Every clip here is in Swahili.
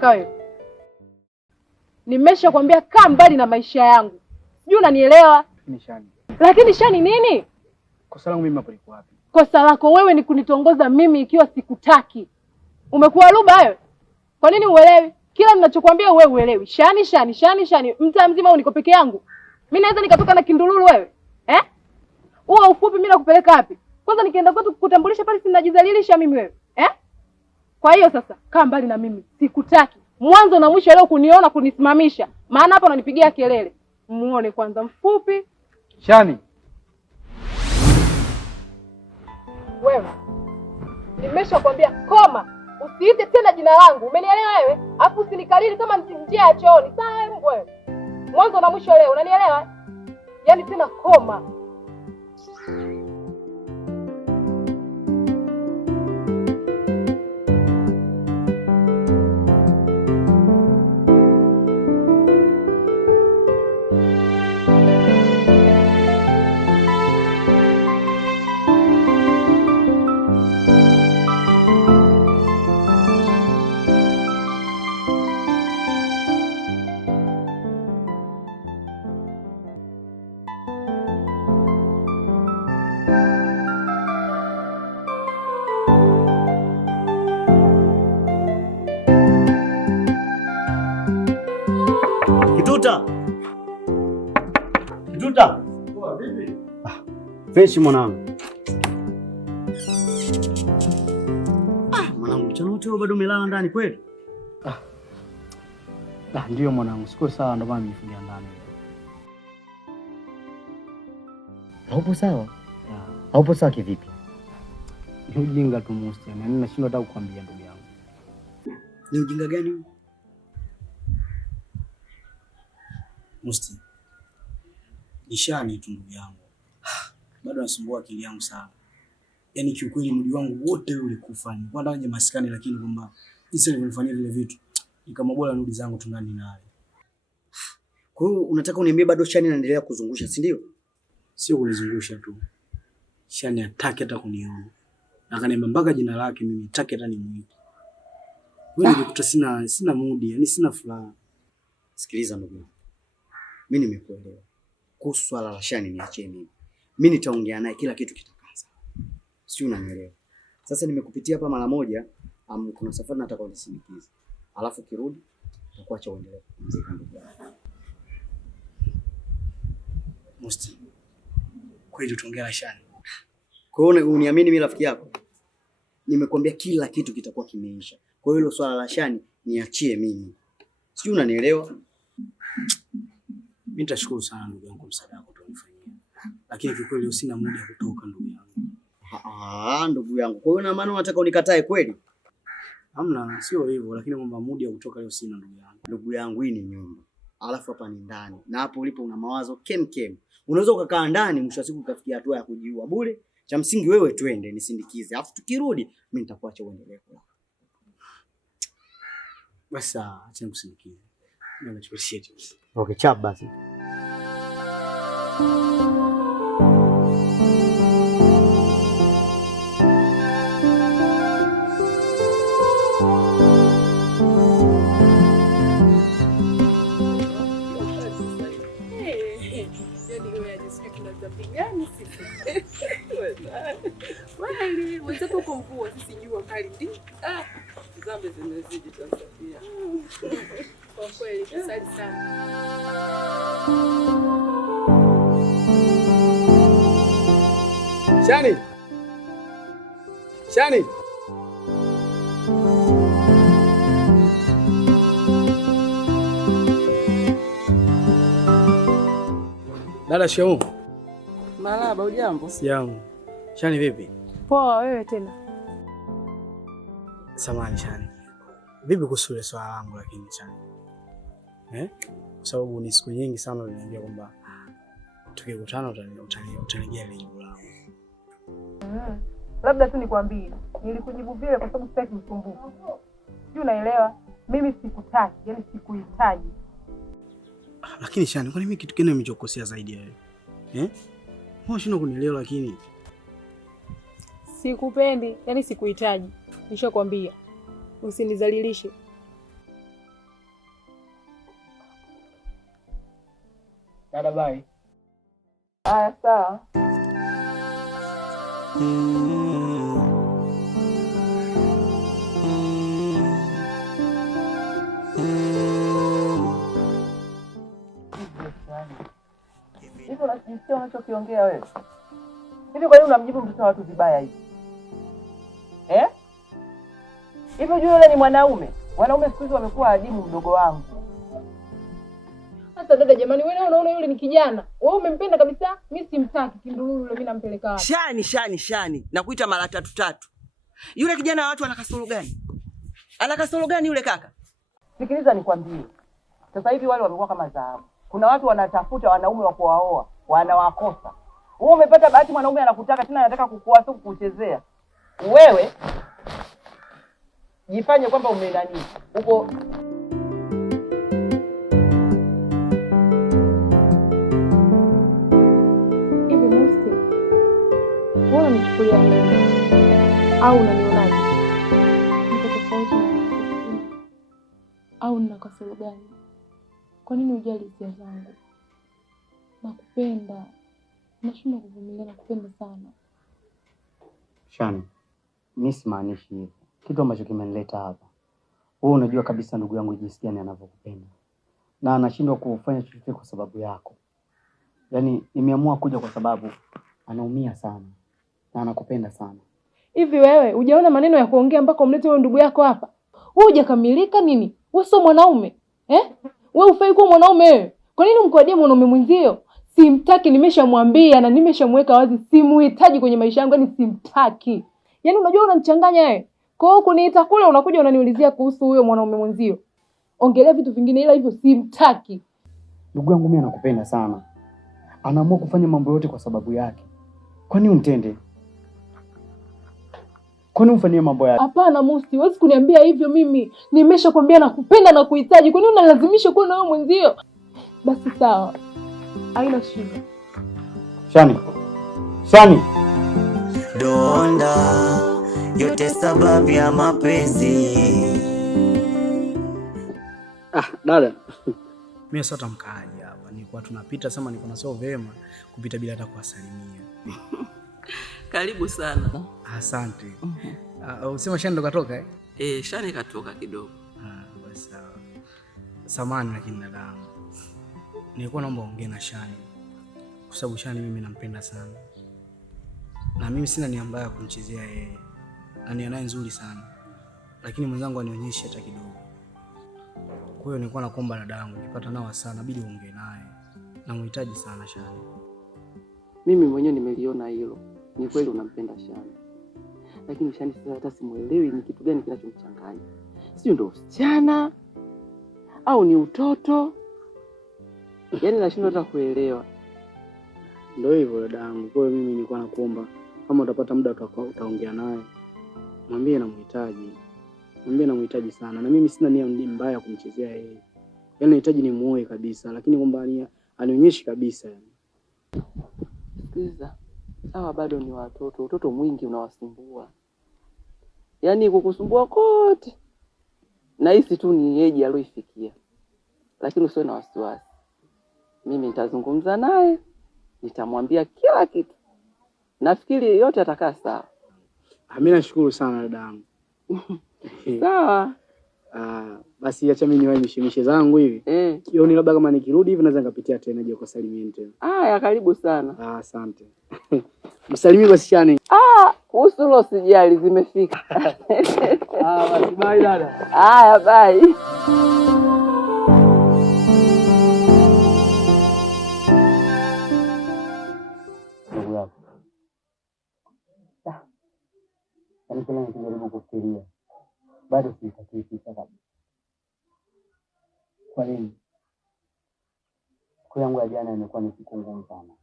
unachotaka wewe? Nimeshakwambia kaa mbali na maisha yangu. Sijui unanielewa? Ni Shani. Lakini Shani nini? Kosa langu mimi hapo liko wapi? Kosa lako wewe ni kunitongoza mimi ikiwa sikutaki. Umekuwa luba wewe? Kwa nini uelewi? Kila ninachokuambia wewe uelewi. Shani. Mtaa mzima au niko peke yangu? Mimi naweza nikatoka na kindululu wewe? Huo ufupi mimi nakupeleka wapi? Kwanza nikienda kwetu kukutambulisha pale sinajidhalilisha mimi wewe. Kwa hiyo sasa kaa mbali na mimi. Sikutaki. Mwanzo na mwisho leo kuniona kunisimamisha. Maana hapa unanipigia kelele. Muone kwanza mfupi. Shani. Wewe. Nimeshakwambia koma. Usiite tena jina langu. Umenielewa wewe? Alafu usinikalili kama njia ya chooni. Sawa wewe? Mwanzo na mwisho leo, unanielewa? Yaani tena koma. Kituta. Poa vipi? Fresh mwanangu. Mwanangu, mchana wote bado umelala ndani kweli? Ndio mwanangu, siko sawa ndo maana nimefungia ndani. Haupo sawa? Haupo sawa kivipi? Ni ujinga tu Musti, mimi nashindwa hata kukwambia ndugu yangu. Ni ujinga gani huu? Musti. Ni Shani tu ndugu yangu. Bado nasumbua akili yangu sana. Yaani kiukweli mwili wangu wote ulikufa. Nilikuwa ndani ya maskani lakini kwamba jinsi nilivyofanyia vile vitu ni kama bora nudi zangu tu ndani naye. Kwa hiyo unataka uniambie bado Shani anaendelea kuzungusha, si ndio? Sio kunizungusha tu. Shani hataki hata kuniona. Akaniambia mpaka jina lake mimi hataki hata nimuite. Wewe nikuta sina mood, yani sina furaha. Sikiliza ndugu. Mimi nimekuelewa. Kuhusu swala la Shani niachie mimi. Mimi nitaongea naye kila kitu kitakaa sawa. Sio, unanielewa? Sasa nimekupitia hapa mara moja, kuna safari nataka unisindikize. Alafu kirudi nitakuacha uendelee kupumzika ndugu yangu. Musti. Kweli tutaongea na Shani. Kwa hiyo uniamini mimi rafiki yako? Nimekuambia kila kitu kitakuwa kimeisha. Kwa hiyo hilo swala la Shani niachie mimi. Sio, unanielewa? Mimi nitashukuru sana ndugu yangu msaada wako utonifanyia. Lakini kikweli sina muda wa kutoka ndugu yangu. Ndugu yangu. Kwa hiyo na maana unataka unikatae kweli? Hamna, sio hivyo, lakini kwamba muda wa kutoka leo sina ndugu yangu. Ndugu yangu, hii ni nyumba. Alafu hapa ni ndani. Na hapo ulipo una mawazo kem. Unaweza ukakaa ndani mwisho wa siku ukafikia hatua ya kujiua bure. Cha msingi wewe twende nisindikize. Alafu tukirudi mimi nitakuacha uendelee kulala. Basi acha nikusindikize. Mimi nachoshia. Okay, chap basi. Wewe mwenzetu uko mvua sisi jua kali. Zambe zimezidi Tanzania. Kwa kweli asante sana. Shani. Dada shikamoo. Marahaba, ujambo? Sijamu. Shani vipi? Poa, wewe tena. Samahani Shani. Vipi kuhusu ile swala langu lakini Shani? Kwa sababu ni siku nyingi sana uliniambia kwamba tukikutana utanijia ile jibu langu. Labda tu nikwambie, nilikujibu vile kwa sababu sitaki msumbufu. Sio, unaelewa? Mimi sikutaki, yani sikuhitaji. Lakini Shani, kwani mimi kitu gani nimechokosea zaidi wewe? Mbona shino kunielewa lakini? Sikupendi, yani sikuhitaji. Nishakwambia. Usinizalilishe. Dada bye. Haya, sawa. Hivi unasikia unachokiongea wewe? Hivi kwa nini unamjibu mtoto wa watu vibaya hivi? Hivi unajua yule ni mwanaume? Wanaume siku hizi wamekuwa adimu, mdogo wangu. Hata dada jamani, wewe unaona yule ni kijana. Wewe umempenda kabisa? Mimi simtaki kindululu yule, mimi nampeleka wapi? Shani. Nakuita mara 3. Yule kijana wa watu ana kasoro gani? Ana kasoro gani yule kaka? Sikiliza nikwambie. Sasa hivi wale wamekuwa kama dhahabu. Kuna watu wanatafuta wanaume wa kuwaoa, wanawakosa. Wewe umepata bahati, mwanaume anakutaka tena, anataka kukuoa, sio kukuchezea. Wewe jifanye kwamba umenani uko hivi. Musti, wewe unanichukulia nini? Au unanionaje? Niko tofauti na wewe au nina kasoro gani? Kwa nini hujali hisia zangu? Nakupenda. Nashindwa kuvumilia, nakupenda sana. Shani, mimi simaanishi hivyo. Kitu ambacho kimenileta hapa, wewe unajua kabisa ndugu yangu jinsi gani anavyokupenda. Na anashindwa kufanya chochote kwa sababu yako. Yaani nimeamua kuja kwa sababu anaumia sana na anakupenda sana. Hivi wewe hujaona maneno ya kuongea mpaka umlete wewe ndugu yako hapa? Wewe hujakamilika nini? Wewe sio mwanaume. Wewe ufai kuwa mwanaume wewe. Kwa nini umkodie mwanaume mwenzio? Simtaki, nimeshamwambia na nimeshamweka wazi, simuhitaji kwenye maisha yangu, yani simtaki. Yaani unajua unanichanganya wewe. Kwa hiyo kuniita kule unakuja unaniulizia kuhusu huyo mwanaume mwenzio. Ongelea vitu vingine, ila hivyo simtaki. Ndugu yangu mimi anakupenda sana. Anaamua kufanya mambo yote kwa sababu yake. Kwani umtende? Kwani umfanyie mambo yake? Hapana Musti, huwezi kuniambia hivyo mimi. Nimeshakwambia nakupenda na kuhitaji. Kwa nini unalazimisha kuwa na wewe mwenzio? Basi sawa. Haina shida. Shani. Donda yote sababu ya mapenzi. Dada. Mimi sasa tamkaaje hapa? Nilikuwa tunapita sema niko na sio vema kupita bila hata kuwasalimia. Karibu sana. Asante. Usema Shani ndo katoka Shani katoka kidogo. Basi sawa. Samahani lakini dadangu. Nilikuwa naomba ongea na Shani. Kwa sababu Shani mimi nampenda sana. Na mimi sina nia mbaya kumchezea yeye. Na nia naye nzuri sana. Lakini mwenzangu anionyeshe hata kidogo. Kwa hiyo nilikuwa nakuomba dadangu, ukipata nao sana bidi uongee naye. Namhitaji sana Shani. mimi mwenyewe nimeliona hilo. Ni kweli unampenda Shani. Lakini Shani sasa hata simuelewi ni kitu gani kinachomchanganya. Sio ndo usichana au ni utoto? Yaani nashindwa hata kuelewa. Ndio hivyo dadangu. Kwa hiyo mimi nilikuwa nakuomba kama utapata muda utaongea naye. Mwambie namhitaji. Mwambie namhitaji sana. Na mimi sina nia mbaya kumchezea yeye. Yaani nahitaji nimuoe kabisa, lakini kwamba anionyeshe kabisa yani. Sikiliza. Hawa bado ni watoto. Utoto mwingi unawasumbua. Yaani kukusumbua kote. Na hisi tu ni age aliyoifikia. Lakini usiwe na wasiwasi. Mimi nitazungumza naye. Nitamwambia kila kitu. Nafikiri yote atakaa sawa. Mimi nashukuru sana dadangu. Sawa. Basi acha mimi niwahi mishemishe zangu hivi. Jioni labda kama nikirudi hivi naweza nikapitia tena je kusalimia tena. Haya, karibu sana. Asante. Msalimie basi Shani. Kuhusu hilo sijali, zimefika. Basi bye dada. Haya, bye. Ndugu yako. Yaani kila nikijaribu kufikiria bado sitakii kabisa. Kwa nini? Siku yangu ya jana imekuwa ni siku ngumu sana.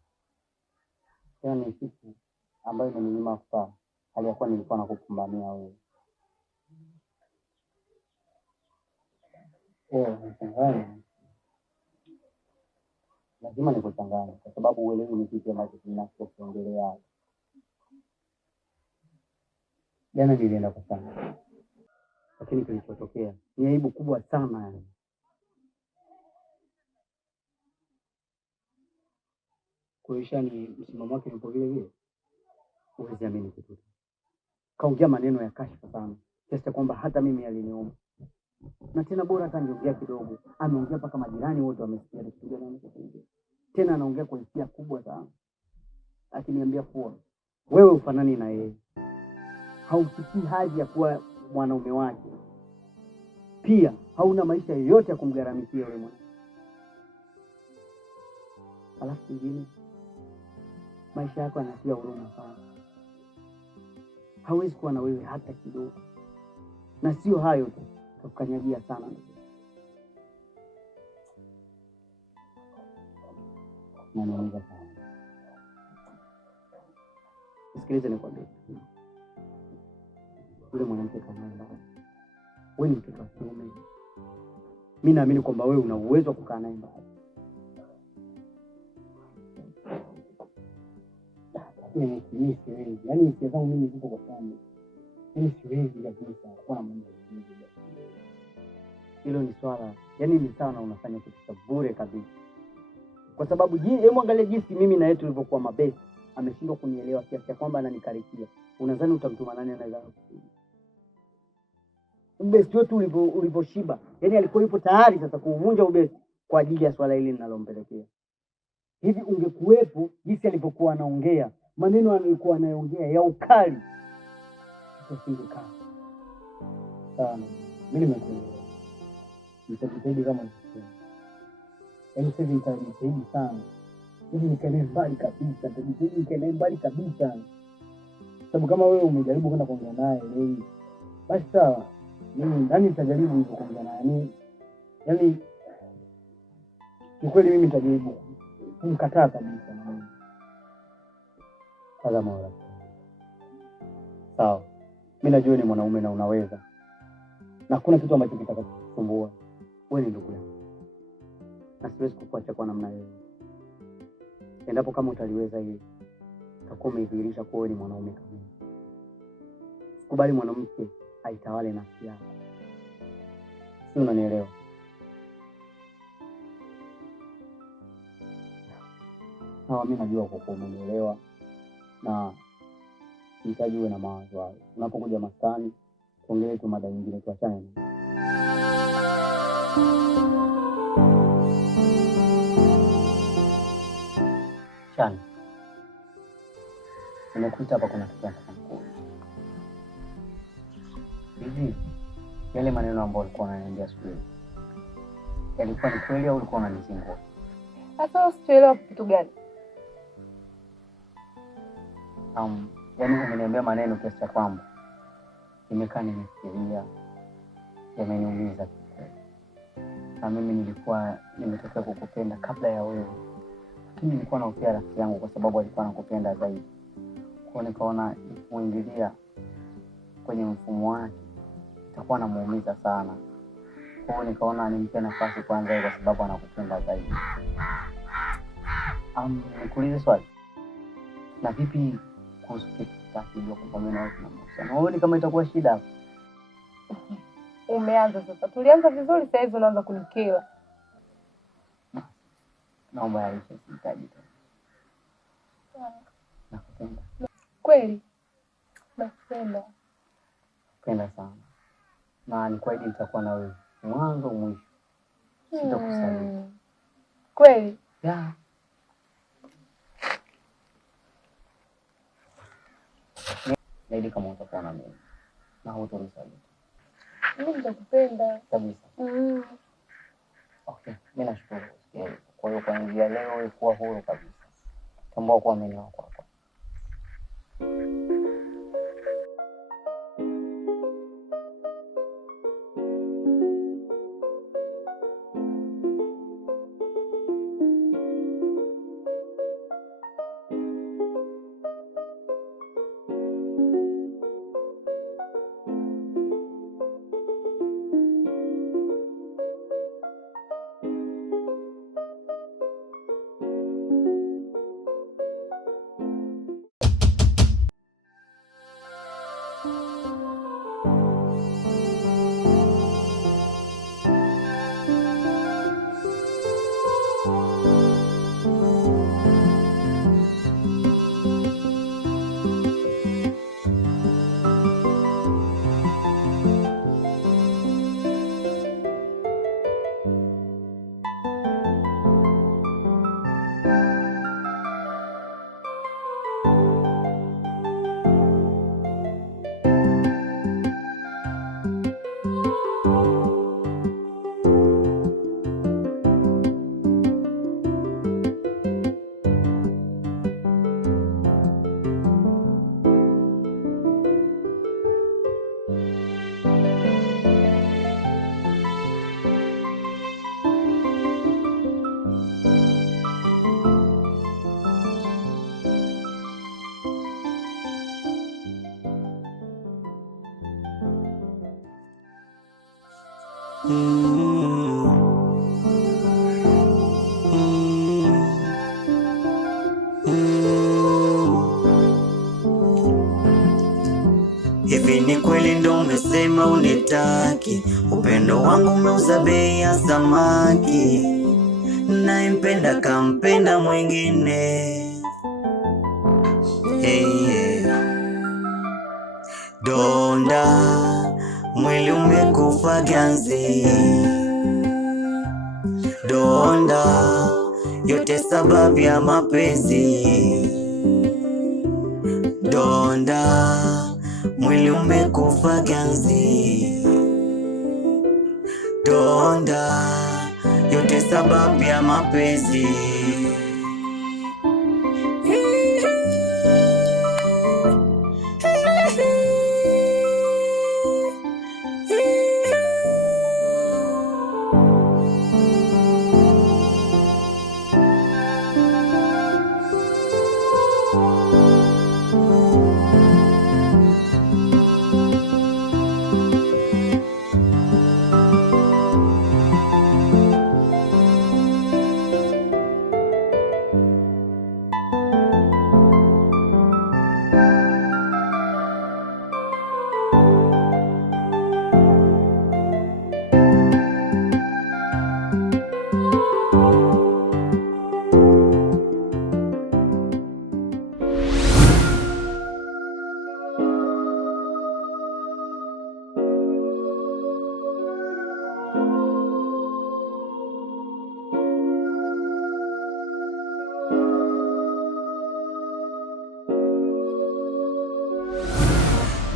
Tena ni siku ambayo imeninyima furaha, hali ya kuwa nilikuwa nakupambania wewe. Lazima nikuchanganye kwa sababu uelewi ni kitu ambacho tunachokiongelea. Jana nilienda kusema. Lakini kilichotokea ni aibu kubwa sana yani. Kwa hiyo Shani msimamo wake upo vile vile. Huwezi amini kitu. Kaongea maneno ya kashfa sana. Kiasi cha kwamba hata mimi aliniuma. Na tena bora hata angeongea kidogo. Ameongea mpaka majirani wote wamesikia kitu gani anachosema. Tena anaongea kwa hisia kubwa sana. Akiniambia kuwa wewe ufanani na yeye. Haufikii haja ya kuwa mwanaume wake. Pia hauna maisha yoyote ya kumgharamikia yule mwana. Alafu kingine, maisha yako yanatia huruma sana. Hawezi kuwa na wewe hata kidogo. Na sio hayo tu, takukanyagia sana. Naniumiza sana. Sikiliza nikwambie. Yule mwanamke kama wewe, wewe ni mtoto wa kiume. Mimi naamini kwamba wewe una uwezo wa kukaa naye mbali. Mimi siwezi. Yaani hisia zangu mimi zipo kwa sana. Mimi siwezi kabisa kuwa na mambo mengi. Hilo ni swala. Yaani ni sawa na unafanya kitu cha bure kabisa. Kwa sababu hebu angalia jinsi mimi na yeye tulivyokuwa mabesi. Ameshindwa kunielewa kiasi cha kwamba ananikarikia. Unadhani utamtuma nani anaweza kukusaidia? Ubesi wetu ulivyoshiba. Yaani alikuwa yupo tayari sasa kuuvunja ubesi kwa ajili ya swala hili ninalompelekea. Hivi ungekuwepo jinsi alivyokuwa anaongea, maneno alikuwa anaongea ya ukali. Usingekaa. Sana. Mimi nimekuelewa. Nitajitahidi kama nikisema. Yaani sasa nitajitahidi sana. Hivi nikae mbali kabisa, nitajitahidi nikae mbali kabisa. Sababu kama wewe umejaribu kwenda kuongea naye leo, basi sawa. Mimi nitajaribu hivyo kuongea naye. Yaani kweli mimi nitajaribu kumkataa kabisa na mimi. Kama wala. Sawa. Mimi najua ni mwanaume na unaweza. Na hakuna kitu ambacho kitakachokusumbua. Wewe ni ndugu yangu. Na siwezi kukuacha kwa namna hiyo. Endapo kama utaliweza hili, utakuwa umedhihirisha kuwa wewe ni mwanaume kamili. Sikubali mwanamke aitawale nafsi yako. Si unanielewa? Sawa, mimi najua kwa umenielewa na nihitaji uwe na mawazo hayo. Unapokuja maskani, tuongelee tu mada nyingine, tuachane. Shani, nimekuita hapa kuna kitu nataka nikuulize. Hivi, yale maneno ambayo ulikuwa unaniambia siku ile, yalikuwa ni kweli au ulikuwa unanizingua? Sasa usielewa kitu gani? Yaani umeniambia maneno kiasi cha kwamba nimekaa nimefikiria, yameniumiza. Na mimi nilikuwa nimetokea kukupenda kabla ya wewe. Lakini nilikuwa naofia rafiki yangu kwa sababu alikuwa anakupenda zaidi. Kwa nikaona kuingilia kwenye mfumo wake itakuwa namuumiza sana. Kwa hiyo nikaona nimpe nafasi kwanza kwa sababu anakupenda zaidi. Nikuulize swali. Na vipi kuhusu kitu kwa mimi na wewe tunamsema? Unaona kama itakuwa shida? Umeanza sasa. Tulianza vizuri, sasa hivi unaanza kunikera. Naomba yaishe, sihitaji tena. Nakupenda. Kweli? Nakupenda. Nakupenda sana. Na nikuahidi nitakuwa na wewe mwanzo mwisho. Sitakusahau. Kweli? Yeah. Naidi kama utakuwa na mimi. Na hutanisahau. Mimi nitakupenda. Kabisa. Okay, mimi nashukuru. Kwa hiyo kuanzia leo ikuwa huru kabisa. Tambua kuwa mimi wako hapa. Hivi ni kweli ndo umesema unitaki? Upendo wangu umeuza bei ya samaki, nayempenda kampenda mwingine. Donda, mwili umekufa ganzi. Donda, yote sababu ya mapenzi. Donda, mwili umekufa ganzi. Donda, yote sababu ya mapenzi.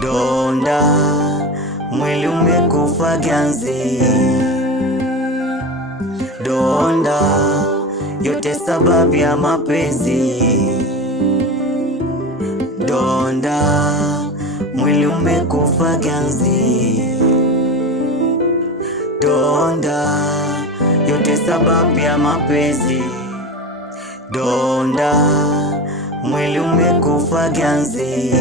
Donda, mwili umekufa ganzi. Donda, yote sababu ya mapenzi. Donda, mwili umekufa ganzi. Donda, yote sababu ya mapenzi. Donda, mwili umekufa ganzi.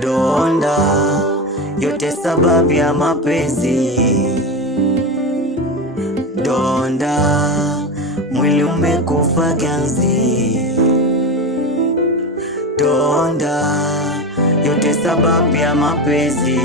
Donda, yote sababu ya mapenzi. Donda, mwili umekufa ganzi. Donda, yote sababu ya mapenzi.